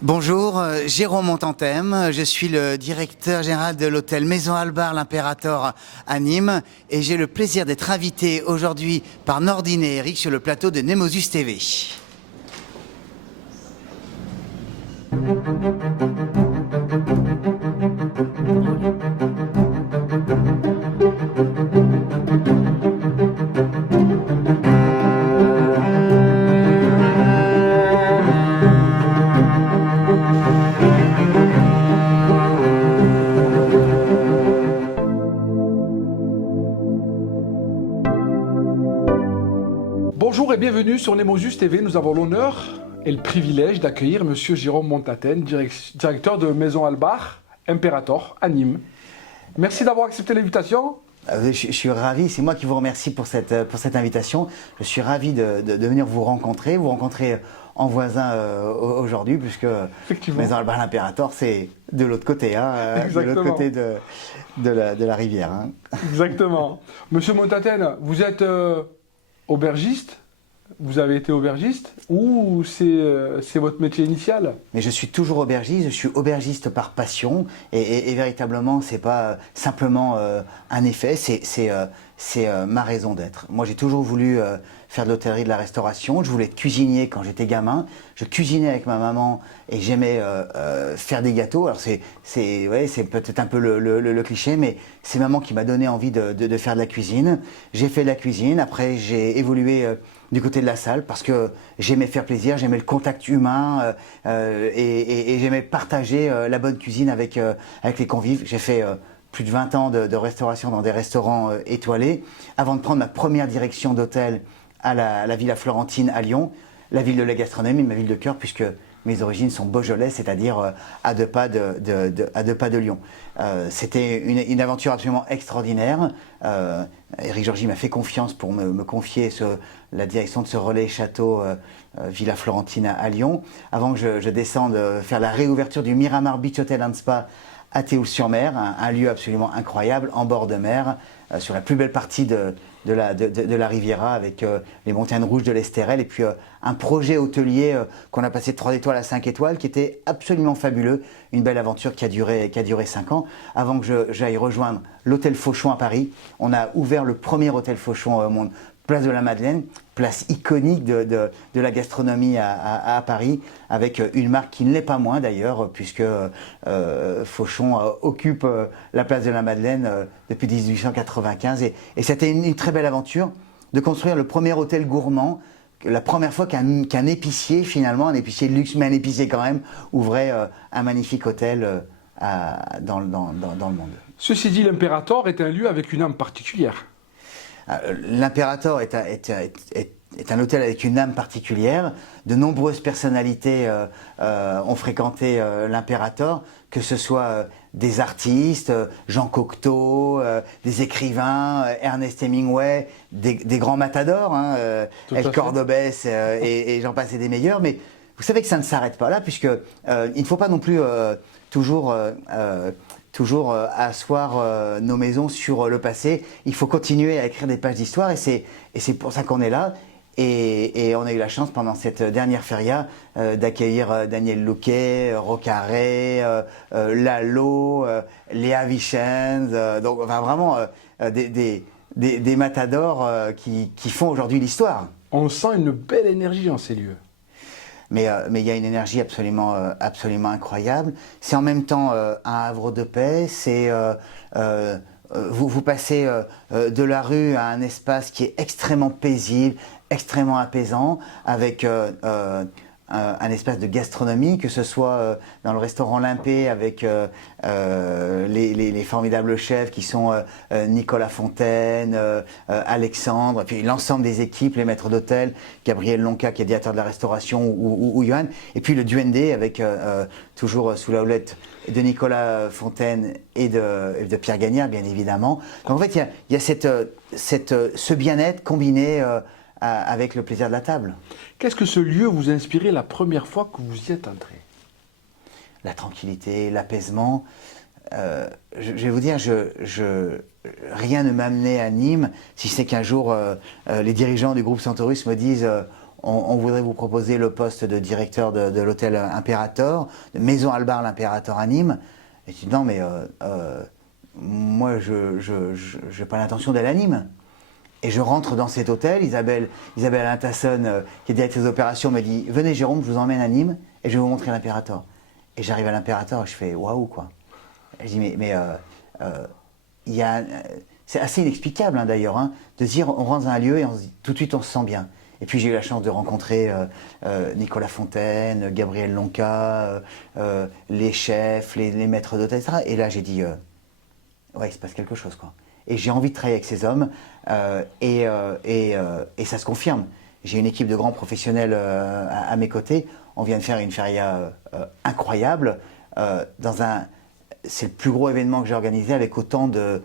Bonjour, Jérôme Montantem, je suis le directeur général de l'hôtel Maison Albar l'Impérator à Nîmes et j'ai le plaisir d'être invité aujourd'hui par Nordine et Eric sur le plateau de Nemosus TV. Bonjour et bienvenue sur Nemosus TV. Nous avons l'honneur et le privilège d'accueillir Monsieur Jérôme Montantem, directeur de Maison Albar Impérator à Nîmes. Merci d'avoir accepté l'invitation. Je suis ravi, c'est moi qui vous remercie pour cette invitation. Je suis ravi de venir vous rencontrer en voisin aujourd'hui, puisque Maison Albar l'Impérator, c'est de l'autre côté, de l'autre côté de la rivière. Hein. Exactement. Monsieur Montantem, vous êtes aubergiste? Vous avez été aubergiste ou c'est votre métier initial? Mais je suis toujours aubergiste, je suis aubergiste par passion et véritablement c'est pas simplement un effet, c'est ma raison d'être. Moi j'ai toujours voulu faire de l'hôtellerie, de la restauration, je voulais être cuisinier quand j'étais gamin, je cuisinais avec ma maman et j'aimais faire des gâteaux. Alors c'est peut-être un peu le cliché, mais c'est maman qui m'a donné envie de faire de la cuisine. J'ai fait de la cuisine, après j'ai évolué du côté de la salle parce que j'aimais faire plaisir, j'aimais le contact humain et j'aimais partager la bonne cuisine avec les convives. J'ai fait plus de 20 ans de restauration dans des restaurants étoilés avant de prendre ma première direction d'hôtel à la Villa Florentine à Lyon, la ville de la gastronomie, ma ville de cœur, puisque mes origines sont beaujolais, c'est-à-dire à deux pas de Lyon. C'était une aventure absolument extraordinaire. Éric Georgy m'a fait confiance pour me confier la direction de ce relais château Villa Florentine à Lyon, avant que je descende faire la réouverture du Miramar Beach Hotel and Spa à Théoul-sur-Mer, un lieu absolument incroyable, en bord de mer, sur la plus belle partie de la Riviera, avec les montagnes rouges de l'Estérel, et puis un projet hôtelier qu'on a passé de 3 étoiles à 5 étoiles, qui était absolument fabuleux, une belle aventure qui a duré 5 ans, avant que j'aille rejoindre l'hôtel Fauchon à Paris. On a ouvert le premier hôtel Fauchon au monde, place de la Madeleine, place iconique de la gastronomie à Paris, avec une marque qui ne l'est pas moins d'ailleurs, puisque Fauchon occupe la place de la Madeleine depuis 1895. Et c'était une très belle aventure de construire le premier hôtel gourmand, la première fois qu'un épicier, finalement, un épicier de luxe, mais un épicier quand même, ouvrait un magnifique hôtel dans le monde. Ceci dit, l'Impérator est un lieu avec une âme particulière. L'Impérator est un hôtel avec une âme particulière. De nombreuses personnalités ont fréquenté l'Impérator, que ce soit des artistes, Jean Cocteau, des écrivains, Ernest Hemingway, des grands matadors, El Cordobès et j'en passe et des meilleurs. Mais vous savez que ça ne s'arrête pas là, puisque il ne faut pas non plus toujours asseoir nos maisons sur le passé. Il faut continuer à écrire des pages d'histoire et c'est pour ça qu'on est là. Et on a eu la chance pendant cette dernière feria d'accueillir Daniel Louquet, Rocaré, Lalo, Léa Vicens, donc enfin, vraiment des matadors qui font aujourd'hui l'histoire. On sent une belle énergie dans ces lieux. Mais il y a une énergie absolument incroyable. C'est en même temps un havre de paix. C'est vous passez de la rue à un espace qui est extrêmement paisible, extrêmement apaisant, avec un espace de gastronomie, que ce soit dans le restaurant Limpé avec les formidables chefs qui sont Nicolas Fontaine, Alexandre, et puis l'ensemble des équipes, les maîtres d'hôtel, Gabriel Lonca qui est directeur de la restauration ou Johan, et puis le Duende avec toujours sous la houlette de Nicolas Fontaine et de Pierre Gagnard, bien évidemment. Donc en fait, il y a ce bien-être combiné avec le plaisir de la table. Qu'est-ce que ce lieu vous a inspiré la première fois que vous y êtes entré? La tranquillité, l'apaisement. Je vais vous dire, rien ne m'a amené à Nîmes, si c'est qu'un jour les dirigeants du groupe Centaurus me disent on voudrait vous proposer le poste de directeur de l'hôtel Imperator, de Maison Albar l'Imperator à Nîmes. Et je dis non mais moi je n'ai pas l'intention d'aller à Nîmes. Et je rentre dans cet hôtel, Isabelle Intasson, qui est directrice des opérations, me dit « Venez Jérôme, je vous emmène à Nîmes et je vais vous montrer l'Imperator ». Et j'arrive à l'Imperator et je fais « Waouh quoi ». Et je dis c'est assez inexplicable hein, d'ailleurs, hein, de se dire on rentre dans un lieu et tout de suite on se sent bien. Et puis j'ai eu la chance de rencontrer Nicolas Fontaine, Gabriel Lonca, les chefs, les maîtres d'hôtel, etc. Et là j'ai dit ouais il se passe quelque chose quoi. Et j'ai envie de travailler avec ces hommes et ça se confirme. J'ai une équipe de grands professionnels à mes côtés. On vient de faire une feria incroyable. C'est le plus gros événement que j'ai organisé avec autant de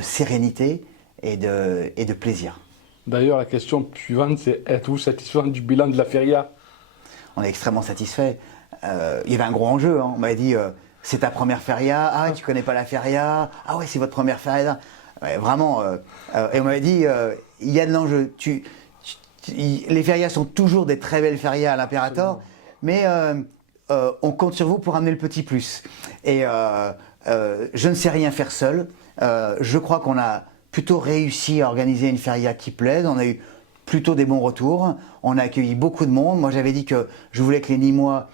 sérénité et de plaisir. D'ailleurs, la question suivante, c'est êtes-vous satisfait du bilan de la feria? On est extrêmement satisfait. Il y avait un gros enjeu. Hein. On m'avait dit c'est ta première feria. Ah, tu connais pas la feria. Ah ouais, c'est votre première feria. Ouais, vraiment. Et on m'avait dit il y a de l'enjeu. Les ferias sont toujours des très belles ferias à l'Imperator, mais on compte sur vous pour amener le petit plus. Et je ne sais rien faire seul. Je crois qu'on a plutôt réussi à organiser une feria qui plaise. On a eu plutôt des bons retours. On a accueilli beaucoup de monde. Moi, j'avais dit que je voulais que les Nîmois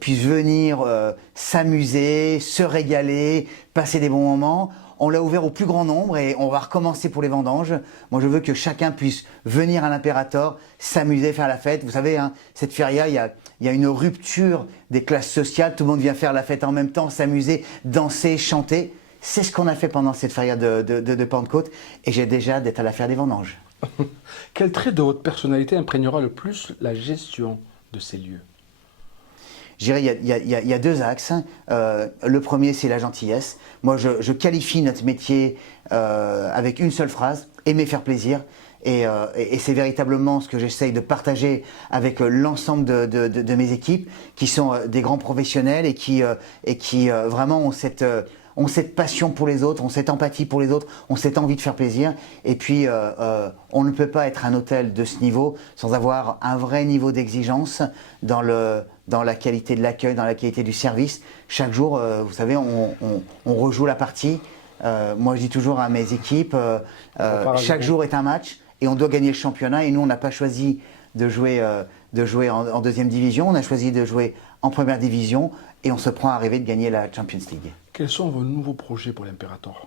puissent venir s'amuser, se régaler, passer des bons moments. On l'a ouvert au plus grand nombre et on va recommencer pour les vendanges. Moi, je veux que chacun puisse venir à l'Imperator, s'amuser, faire la fête. Vous savez, hein, cette feria, il y a une rupture des classes sociales. Tout le monde vient faire la fête en même temps, s'amuser, danser, chanter. C'est ce qu'on a fait pendant cette feria de Pentecôte et j'ai déjà hâte d'être à la fête des vendanges. Quel trait de votre personnalité imprégnera le plus la gestion de ces lieux? Je dirais il y a deux axes. Le premier, c'est la gentillesse. Moi, je qualifie notre métier avec une seule phrase, aimer faire plaisir. Et c'est véritablement ce que j'essaye de partager avec l'ensemble de mes équipes, qui sont des grands professionnels et qui vraiment ont cette passion pour les autres, ont cette empathie pour les autres, ont cette envie de faire plaisir. Et puis, on ne peut pas être un hôtel de ce niveau sans avoir un vrai niveau d'exigence dans la qualité de l'accueil, dans la qualité du service. Chaque jour, vous savez, on rejoue la partie. Moi, je dis toujours à mes équipes, chaque jour est un match et on doit gagner le championnat. Et nous, on n'a pas choisi de jouer en deuxième division, on a choisi de jouer en première division et on se prend à rêver de gagner la Champions League. Quels sont vos nouveaux projets pour l'Imperator?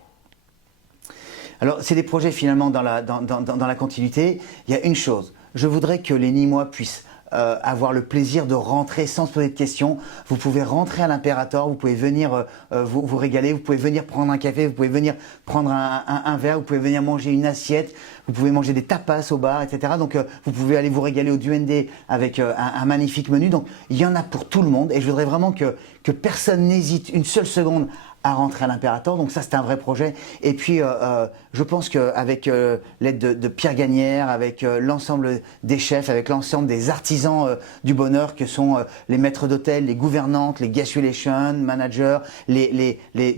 Alors, c'est des projets finalement dans la continuité. Il y a une chose, je voudrais que les Nîmois puissent avoir le plaisir de rentrer sans se poser de questions. Vous pouvez rentrer à l'Imperator, vous pouvez venir vous régaler, vous pouvez venir prendre un café, vous pouvez venir prendre un verre, vous pouvez venir manger une assiette, vous pouvez manger des tapas au bar, etc. Donc vous pouvez aller vous régaler au Duende avec un magnifique menu. Donc il y en a pour tout le monde et je voudrais vraiment que personne n'hésite une seule seconde à rentrer à l'Imperator. Donc ça, c'est un vrai projet. Et puis, je pense qu'avec l'aide de Pierre Gagnère, avec l'ensemble des chefs, avec l'ensemble des artisans du bonheur que sont les maîtres d'hôtel, les gouvernantes, les guest relations, managers,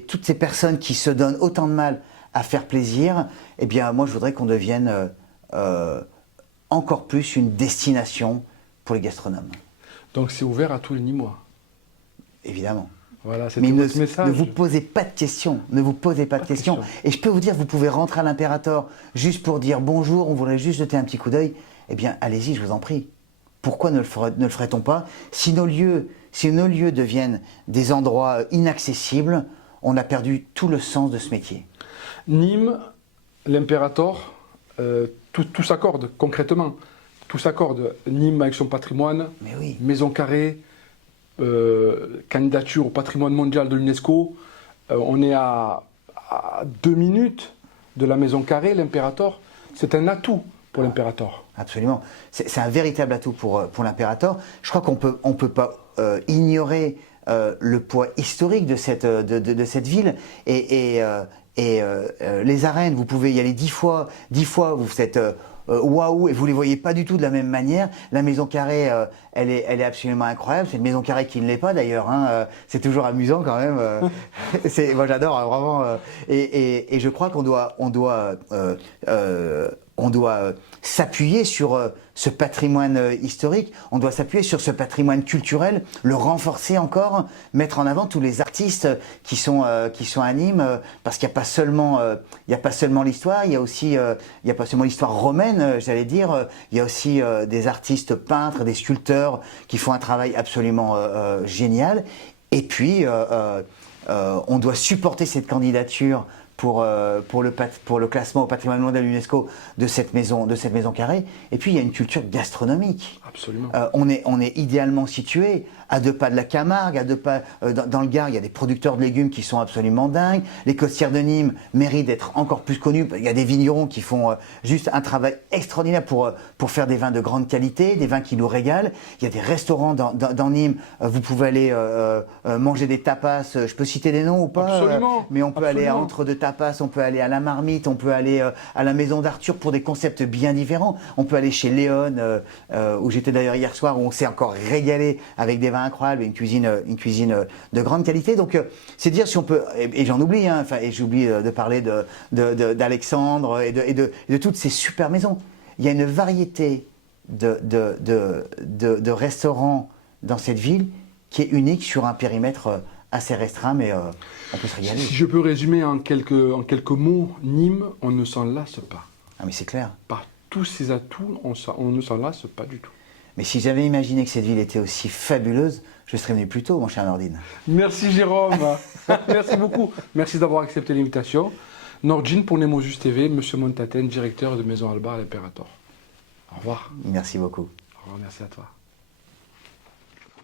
toutes ces personnes qui se donnent autant de mal à faire plaisir, eh bien, moi, je voudrais qu'on devienne encore plus une destination pour les gastronomes. Donc, c'est ouvert à tous les Nîmois? Évidemment. Voilà, mais ne vous posez pas de questions, ne vous posez pas de questions. Et je peux vous dire, vous pouvez rentrer à l'Imperator juste pour dire bonjour, on voudrait juste jeter un petit coup d'œil. Eh bien, allez-y, je vous en prie. Pourquoi ne le ferait-on pas? Si nos lieux deviennent des endroits inaccessibles, on a perdu tout le sens de ce métier. Nîmes, l'Imperator, tout s'accorde concrètement. Tout s'accorde. Nîmes avec son patrimoine, mais oui. Maison Carrée, candidature au patrimoine mondial de l'UNESCO. On est à 2 minutes de la Maison Carrée, l'Imperator. C'est un atout pour l'Imperator. Absolument. C'est un véritable atout pour l'Imperator. Je crois qu'on peut pas ignorer le poids historique de cette ville. Et les arènes, vous pouvez y aller 10 fois, vous êtes waouh, et vous les voyez pas du tout de la même manière. La Maison Carrée, elle est absolument incroyable. C'est une Maison Carrée qui ne l'est pas d'ailleurs. Hein. C'est toujours amusant quand même. Moi j'adore vraiment. Et je crois qu'on doit on doit s'appuyer sur ce patrimoine historique, on doit s'appuyer sur ce patrimoine culturel, le renforcer encore, mettre en avant tous les artistes qui sont à Nîmes, parce qu'il n'y a pas seulement l'histoire, il y a pas seulement l'histoire romaine, j'allais dire, il y a aussi des artistes peintres, des sculpteurs qui font un travail absolument génial. Et puis, on doit supporter cette candidature pour le classement au patrimoine mondial de l'UNESCO de cette maison carrée. Et puis il y a une culture gastronomique. Absolument. On est idéalement situé à 2 pas de la Camargue, à 2 pas dans le Gard, il y a des producteurs de légumes qui sont absolument dingues. Les Costières de Nîmes méritent d'être encore plus connus. Il y a des vignerons qui font juste un travail extraordinaire pour faire des vins de grande qualité, des vins qui nous régalent. Il y a des restaurants dans Nîmes. Vous pouvez aller manger des tapas. Je peux citer des noms ou pas? Absolument. Mais on peut aller à Absolument. Entre deux Tapas, on peut aller à la Marmite, on peut aller à la Maison d'Arthur pour des concepts bien différents. On peut aller chez Léon, où j'étais d'ailleurs hier soir, où on s'est encore régalé avec des vins incroyables et une cuisine de grande qualité. Donc c'est dire si on peut, et j'en oublie, hein, et j'oublie de parler d'Alexandre et de toutes ces super maisons. Il y a une variété de restaurants dans cette ville qui est unique sur un périmètre assez restreint, mais on peut se régaler. Si je peux résumer en quelques mots, Nîmes, on ne s'en lasse pas. Ah mais c'est clair. Par tous ses atouts, on ne s'en lasse pas du tout. Mais si j'avais imaginé que cette ville était aussi fabuleuse, je serais venu plus tôt, mon cher Nordine. Merci Jérôme. Merci beaucoup. Merci d'avoir accepté l'invitation. Nordine pour Nemo Juste TV, Monsieur Montaten, directeur de Maison Albar à l'Impérator. Au revoir. Merci beaucoup. Au revoir, merci à toi.